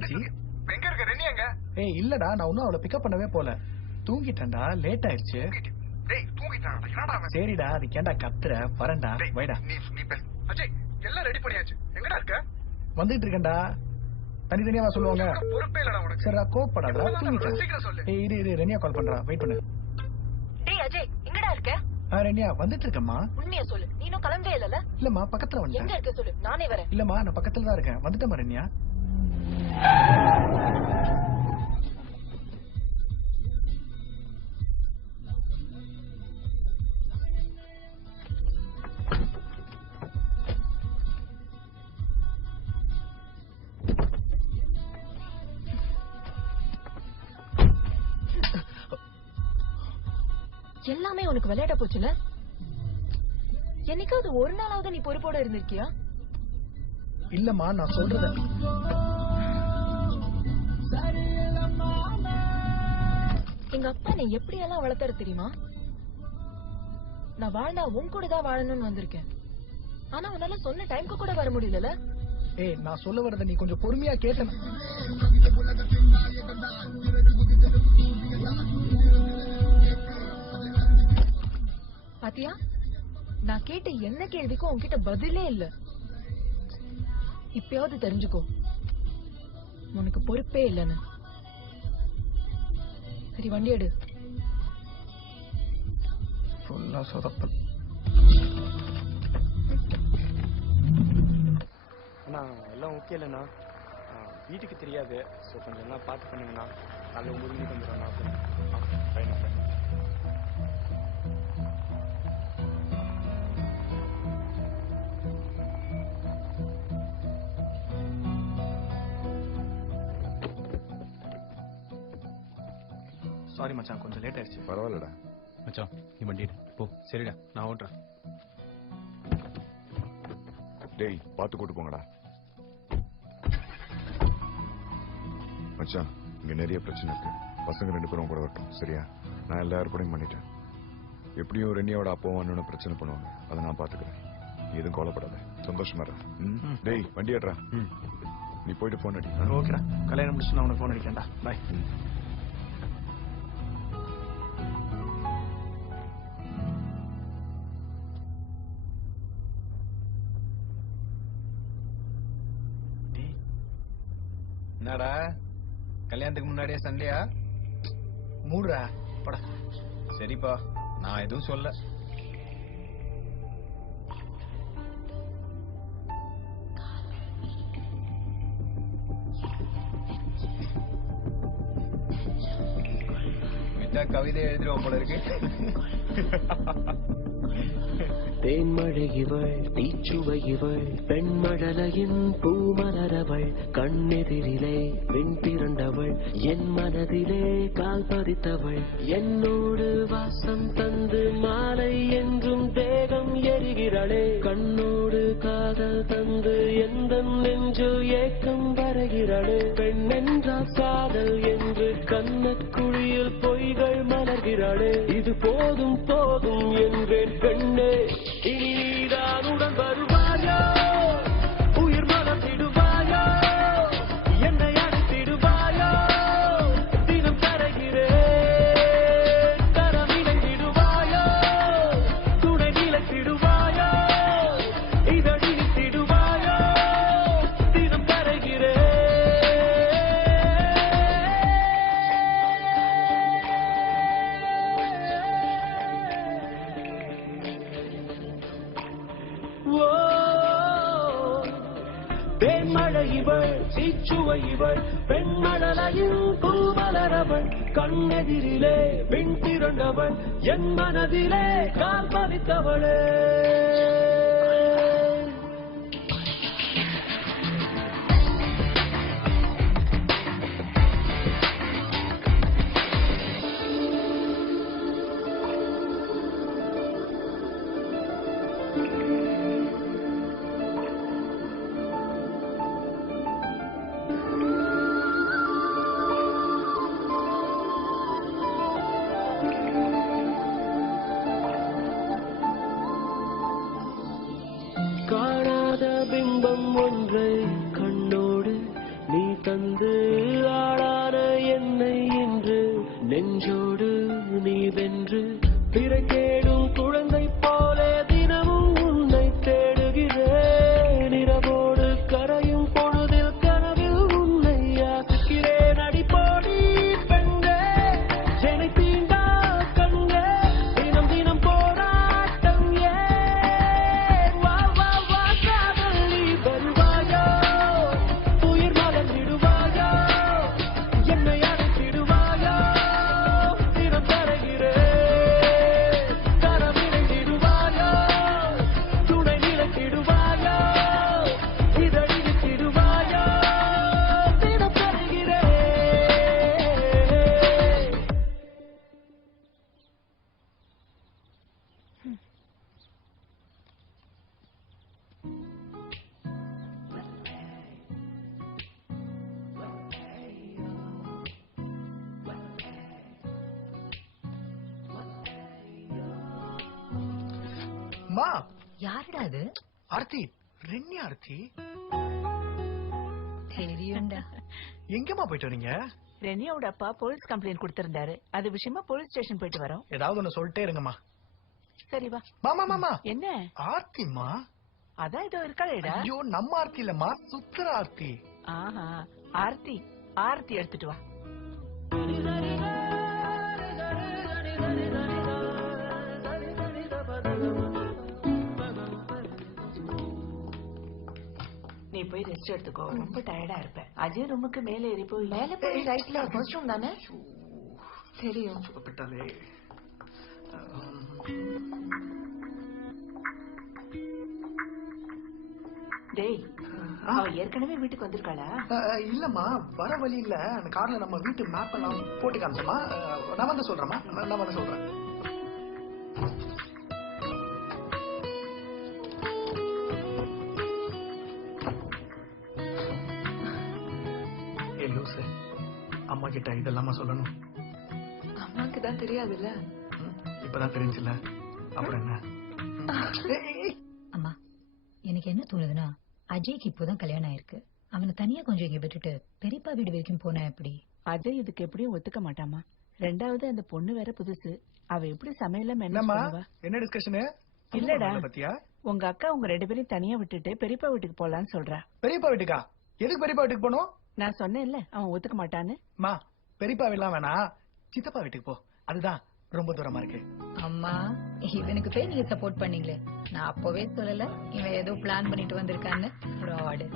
மச்சி? எங்க இருக்க ரெனி எங்க? ஏய் இல்லடா, நான் இன்னும் அவளை பிக்கப் பண்ணவே போல. தூங்கிட்டேன்டா, லேட் ஆயிடுச்சு. டேய் தூங்கிட்டானடா. என்னடா அவன்? சரிடா, அது கேண்டா கத்துற. வரேன்டா, வைடா. நீ பேசு. அஜய் எல்லாம் ரெடி பண்ணியாச்சு. எங்கடா இருக்க? வந்துட்டு இருக்கேன்டா. தனித்தனியாவா சொல்லுவாங்க? பொறுப்பே இல்லடா உனக்கு. சரிடா, கோவப்படாதடா, தூங்கிட்டேன். சீக்கிரம் சொல்லு. ஏய் இரு ரெனியா கால் பண்றா, வெயிட் பண்ணு. டேய் அஜய் எங்கடா இருக்க? ரெனியா வந்துட்டு இருக்கேம்மா. உண்மையா சொல்லு, நீ இன்னும் கிளம்பவே இல்லல? இல்லம்மா, பக்கத்துல எங்க வந்துட்டேன். இருக்க சொல்லு, நானே வரேன். இல்லம்மா, நான் பக்கத்துல தான் இருக்கேன். வந்துட்டேம்மா ரெனியா. எல்லாமே உனக்கு விளையாட போச்சுல? என்னைக்காவது ஒரு நாளாவது நீ பொறுப்போட இருந்திருக்கியா? இல்லம்மா, நான் சொல்றத. எங்க அப்பா நீ எப்படியெல்லாம் வளர்த்தாரு தெரியுமா? நான் வாழ்ந்தா உன் கூட தான் வாழணும்னு வந்திருக்கேன். ஆனா உன்னால சொன்ன டைம்க்கு கூட வர முடியல. ஏய், நான் சொல்ல வரத நீ கொஞ்சம் பொறுமையா கேட்ட. பாத்தியா, நான் கேட்ட என்ன கேள்விக்கும் உன்கிட்ட பதிலே இல்ல. இப்பயாவது தெரிஞ்சுக்கோ, உனக்கு பொறுப்பே இல்லன்னு. சரி, வண்டி எடு. ஃபுல்லா சொதப்பல். அண்ணா எல்லாம் ஓகே இல்லைண்ணா, வீட்டுக்கு தெரியாது. ஸோ கொஞ்சம் எல்லாம் பார்த்து பண்ணுங்கண்ணா. காலையில் 9 மணிக்கு வந்துடுறேண்ணா. Fine fine. சாரி மச்சான், கொஞ்சம் லேட் ஆயிடுச்சு. பரவாயில்லடா மச்சான், நீ வண்டி போ. சரிடா, நான் ஓட்டுறேன். டேய் பார்த்து கூட்டு போங்கடா. மச்சான், இங்க நிறைய பிரச்சனை இருக்கு. பசங்க 2 பேரும் கூட வரட்டும், சரியா? நான் எல்லா ஏற்பாடையும் பண்ணிட்டேன். எப்படியும் ரெனியோட அப்பாவும் பிரச்சனை பண்ணுவாங்க, அதை நான் பாத்துக்கிறேன். நீ எதுவும் கவலைப்படாத, சந்தோஷமா இரு. டேய் வண்டி ஏட்றா. நீ போயிட்டு போன் அடி. ஓகேடா, கல்யாணம் முடிச்சு நான் உனக்கு போன் அடிக்கேன்டா. பாய். என்னடா கல்யாணத்துக்கு முன்னாடியே சண்டையா? மூடுறா பட. சரிப்பா, நான் எதுவும் சொல்ல. விட்டா கவிதை எழுதிடுவோம் போல இருக்கு. தேன்மழை இவள், தீச்சுவை இவள், பெண்மழலையின் பூமலரவள், கண்ணெதிரிலே விண் திரண்டவள், என் மனதிலே கால் பதித்தவள், என்னோடு வாசம் தந்து மாலை என்றும் தேகம் எரிகிறாளே, கண்ணோடு காதல் தந்து எந்த நெஞ்சில் ஏக்கம் வரைகிறாளே, பெண் என்றால் காதல் என்று கண்ணக்குழியில் பொய்கள் மலர்கிறாளே, இது போதும் போதும் என்றேன் பெண்ணே, இனி நீதான் உடன் வருவாயோ, உயிர் மலர்ந்திடுவாயோ, என்னை அழைத்திடுவாயோ, தினம் தருகிறேன் தரம் இணைந்திடுவாயோ, துணை நிலைத்திடுவாயோ, இதழித்திடுவாயோ, தினம் தருகிறேன். தேன்மழை இவள், தீச்சுவை இவள், பெண்மழலையில் பூமலரவள், கண்ணெதிரிலே விண் திரண்டவள், என் மனதிலே கால் பதித்தவளே. காணாத பிம்பம் ஒன்றை கண்ணோடு நீ தந்து கொண்டு நீ வென்று பிறை தேடும் குழந்தை போல தினமும் உன்னை தேடுகிறேன் இரவோடு கரையும் பொழுதில் கனவில் உன்னை யாசிக்கிறேன் அடிப்போடி பெண்ணே என்னை தீண்டா கண்ணே தினம் தினம் போராட்டம் ஏன் வா வா வா காதலி வருவாயோ உயிர் மலர்ந்திடுவாயோ என்னை அழைத்திடுவாயோ தினம் தருகிறேன் தரவிழைந்திடுவாயோ துணை நிலைத்திடுவாயோ இதழித்திடுவாயோ தினம் தருகிறேன் மா யாருடா அது? ஆர்த்தி ரென்யா ஆர்த்தி தெரியும்டா. எங்கம்மா போயிட்டு வரீங்க? ரெனியோட அப்பா போலீஸ் கம்ப்ளைண்ட் கொடுத்திருந்தாரு. அது விஷயமா போலீஸ் ஸ்டேஷன் போயிட்டு வரோம். ஏதாவது ஒண்ணு சொல்லிட்டே இருங்கம்மா. சரி வா. மாமா மாமா என்ன ஆர்த்திமா? அதான் இதோ இருக்காளேடா. ஐயோ நம்ம ஆர்த்தி இல்லம்மா, சுத்துற ஆர்த்தி. ஆஹா ஆர்த்தி ஆர்த்தி எடுத்துட்டு வா. நீ போய் ரெஸ்ட் எடுத்துக்கோ, ரொம்ப டயர்டா இருப்ப. அஜய் ரூமுக்கு மேல ஏறி போய் மேல போய் ரைட்ல ஃபர்ஸ்ட் ரூம் தானே? தெரியும். சுத்தப்பட்டாலே. டேய் அவ ஏற்கனவே வீட்டுக்கு வந்திருக்காளா? இல்லம்மா, வர வழி இல்ல. அந்த கார்ல நம்ம வீட்டு மேப் எல்லாம் போட்டு காமிச்சோமா. நான் வந்து சொல்றேம்மா, நான் வந்து சொல்றேன். ஏ லூசு, அம்மா கிட்ட இதெல்லாமா சொல்லணும்? அம்மாக்கு தான் தெரியாதுல்ல. இப்பதான் தெரிஞ்சுல, அப்புறம் என்ன? அம்மா, எனக்கு என்ன தோணுதுன்னா, அஜய்க்கு இப்போதான் கல்யாணம் ஆயிருக்கு. அவனை தனியா கொஞ்சம் இங்க விட்டுட்டு பெரியப்பா வீடு வரைக்கும் போனா எப்படி? அஜய் இதுக்கு எப்படியும் ஒத்துக்க மாட்டாமா. ரெண்டாவது அந்த பொண்ணு வேற புதுசு. அவ எப்படி சமையல மேனேஜ் என்னம்மா, பண்ணுவா? என்ன டிஸ்கஷனு? இல்லடா, பத்தியா உங்க அக்கா உங்க 2 பேரையும் தனியா விட்டுட்டு பெரியப்பா வீட்டுக்கு போலான்னு சொல்றா. பெரியப்பா வீட்டுக்கா? எதுக்கு பெரியப்பா வீட்டுக்கு போகணும்? நான் சொன்னேன்ல அவன் ஒத்துக்க மாட்டான்னு. மா, பெரியப்பா வீட்டுலாம் வேணாம், சித்தப்பா வீட்டுக்கு போ. அதுதான் ரொம்ப தூரமா இருக்கு. அம்மா, இவனுக்கு போய் நீங்க சப்போர்ட் பண்ணீங்களே, நான் அப்பவே சொல்லல இவன் ஏதோ பிளான் பண்ணிட்டு வந்திருக்கான்னு. ஃப்ராடு.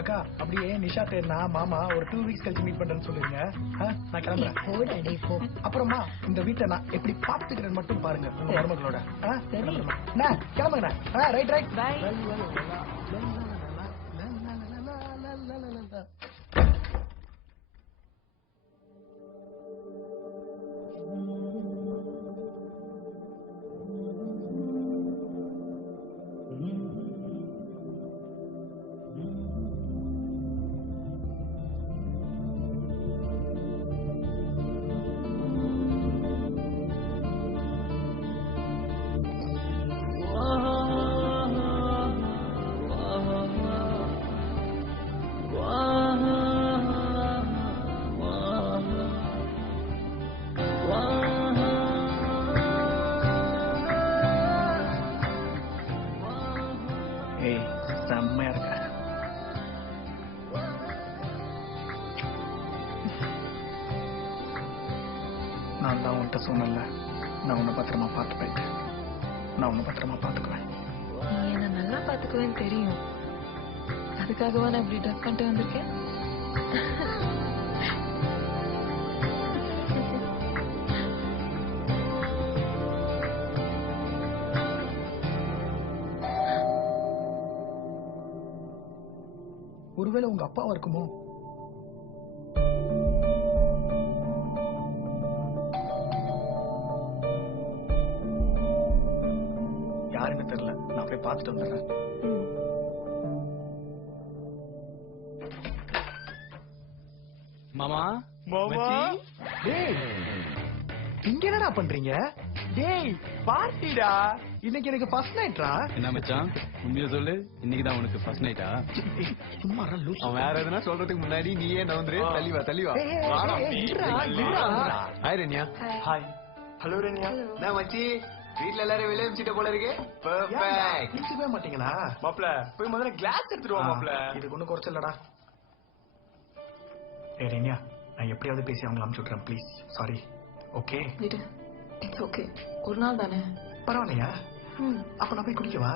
அக்கா, அப்படியே நிஷா தேர்னா மாமா ஒரு 2 வீக்ஸ் கழிச்சு மீட் பண்றேன்னு சொல்லுங்க. நான் கிளம்புறேன். போடா டேய் போ. அப்புறமா இந்த வீட்டை நான் எப்படி பாத்துக்கிறேன்னு மட்டும் பாருங்க உங்க மருமகளோட. சரி. கிளம்புங்க. Right right bye. ஏய், செம்மையா இருக்க. நான் தான் உன்கிட்ட சொன்னேன்ல, நான் உன்னை பத்திரமா பார்த்து போயிட்டேன். நான் உன்னை பத்திரமா பார்த்துக்குவேன். நீ என்ன நல்லா பாத்துக்குவேன்னு தெரியும். அதுக்காகவா நான் இப்படி ட்ரெஸ் பண்ணிட்டு வந்திருக்கேன்? ஒருவேளை உங்க அப்பாவா இருக்குமோ? யாருன்னு தெரியல, நான் போய் பார்த்துட்டு வந்துடுறேன். மாமா டேய், இங்க என்னடா பண்றீங்க? டேய் பார்ட்டிடா. இன்னைக்கு எனக்கு ஃபர்ஸ்ட் நைட்ரா. என்ன மச்சான் உண்மையா சொல்லு, இன்னைக்கு தான் உனக்கு ஃபர்ஸ்ட் நைட்டா? சும்மா லூஸ். அவன் வேற எதுனா சொல்றதுக்கு முன்னாடி நீயே நவுந்துரு. தள்ளி வா ஹாய் ரெனியா. ஹாய். ஹலோ ரெனியா. என்ன மச்சி வீட்ல எல்லாரும் வெளியே வச்சுட்ட போல இருக்கு. பெர்ஃபெக்ட். குடிக்கவே மாட்டீங்களா? மாப்ள போய் முதல்ல கிளாஸ் எடுத்துட்டு வா மாப்ள. இதுக்கு ஒன்றும் குறைச்சலடா. ரெனியா, நான் எப்படியாவது பேசி அவங்களை அனுப்பிச்சு விட்றேன் ப்ளீஸ். சாரி. ஓகே விடு, இட்ஸ் ஓகே. ஒரு நாள் தானே. பரவாயில்லையா? அப்ப நான் போய் குடிக்கவா?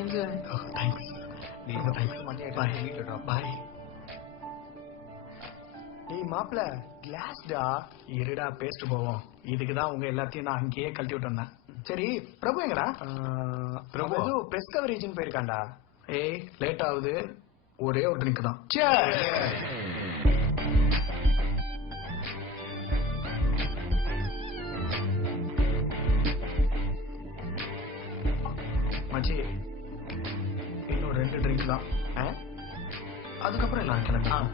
என்ஜாய். தேங்க்ஸ். பாய். டேய் மாப்ள கிளாஸ்டா. இருடா பேசிட்டு போவோம். இதுக்கு தான் உங்க எல்லாத்தையும் நான் அங்கேயே கழட்டி விட்டு வந்தேன். சரி பிரபு எங்கடா? பிரபு ஏதோ பிரஸ் கவரேஜ்னு போயிருக்கான்டா. ஏய் லேட் ஆகுது. ஒரே ஒரு ட்ரிங்க் தான். மச்சி இன்னும் 2 ட்ரிங்க் தான். அதுக்கப்புறம் எல்லாம் கிளம்பலாம்.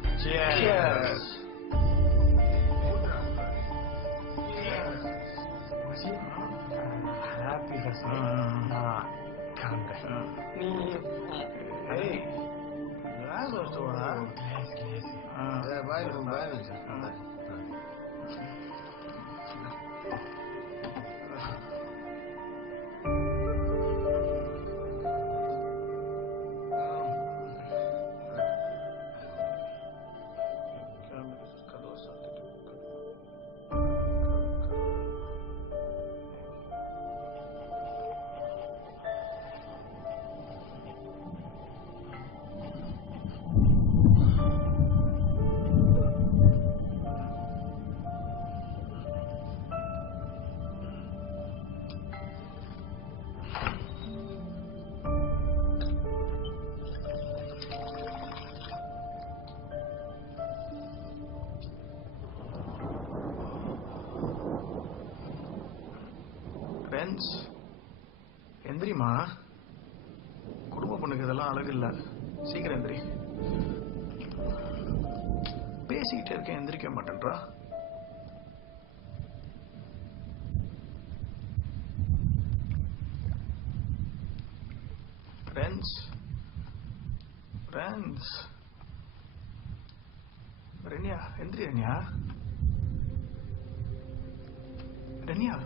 ஹாப்பி ஃபர்ஸ்ட் நான் கிளம்புறேன். நீ ஏய் கிளாஸ் வச்சுடா. Bye friends எந்திரிமா. குடும்ப பொண்ணுக்கு இதெல்லாம் அழகு இல்ல. சீக்கிரம் எந்திரி. பேசிக்கிட்டே இருக்கேன், எந்திரிக்க மாட்டேன்றா. ஃப்ரெண்ட்ஸ் ரெனியா எந்திரி. ரெனியா